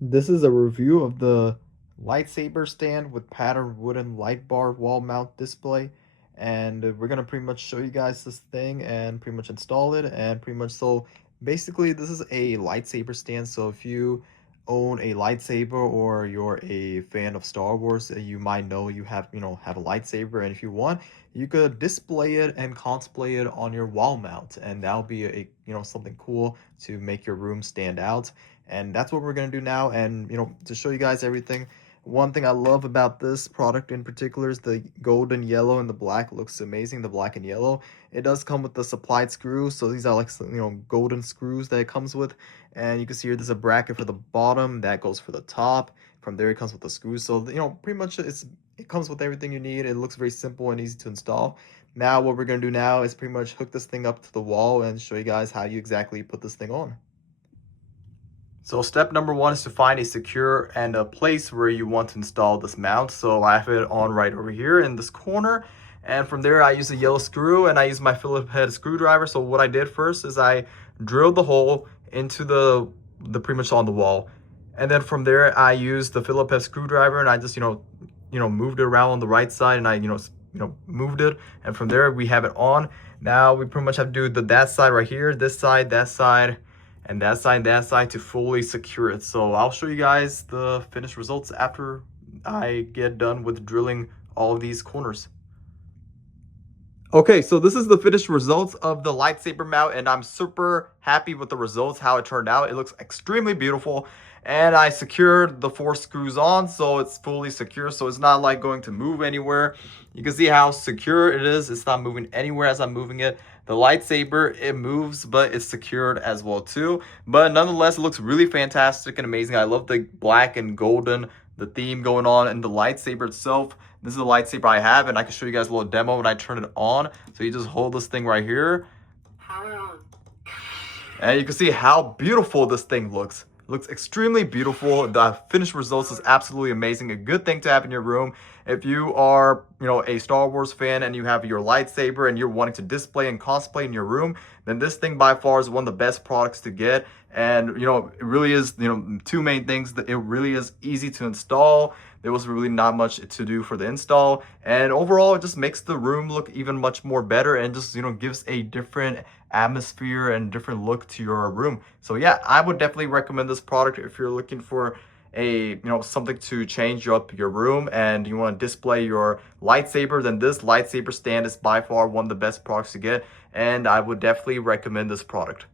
This is a review of the Lightsaber Stand with patterned wooden light bar wall mount display. And we're going to pretty much show you guys this thing and pretty much install it. And pretty much so basically this is a lightsaber stand. So if you own a lightsaber or you're a fan of Star Wars, you might know you have a lightsaber. And if you want, you could display it and cosplay it on your wall mount. And that'll be something cool to make your room stand out. And that's what we're going to do now. And to show you guys everything, one thing I love about this product in particular is the golden yellow and the black. Looks amazing, the black and yellow. It does come with the supplied screws, so these are like golden screws that it comes with. And you can see here there's a bracket for the bottom that goes for the top. From there it comes with the screws, so pretty much it comes with everything you need. It looks very simple and easy to install. Now what we're going to do now is pretty much hook this thing up to the wall and show you guys how you exactly put this thing on. So step number one is to find a secure and a place where you want to install this mount. So I have it on right over here in this corner. And from there, I use a yellow screw and I use my Phillips head screwdriver. So what I did first is I drilled the hole into the pretty much on the wall. And then from there, I used the Phillips head screwdriver and I just, moved it around on the right side and I, moved it. And from there, we have it on. Now we pretty much have to do that side right here, this side, that side, and that side to fully secure it. So I'll show you guys the finished results after I get done with drilling all of these corners. Okay, so this is the finished results of the lightsaber mount, and I'm super happy with the results, how it turned out. It looks extremely beautiful, and I secured the 4 screws on, so it's fully secure, so it's not like going to move anywhere. You can see how secure it is. It's not moving anywhere as I'm moving it. The lightsaber, it moves, but it's secured as well too. But nonetheless, it looks really fantastic and amazing. I love the black and golden, the theme going on in the lightsaber itself. This is the lightsaber I have, and I can show you guys a little demo when I turn it on. So you just hold this thing right here. And you can see how beautiful this thing looks. It looks extremely beautiful. The finished results is absolutely amazing. A good thing to have in your room. If you are, a Star Wars fan and you have your lightsaber and you're wanting to display and cosplay in your room, then this thing by far is one of the best products to get. And, it really is, two main things. That it really is easy to install. There was really not much to do for the install. And overall, it just makes the room look even much more better and just, gives a different atmosphere and different look to your room. So yeah, I would definitely recommend this product if you're looking for a something to change up your room and you want to display your lightsaber. Then this lightsaber stand is by far one of the best products to get, and I would definitely recommend this product.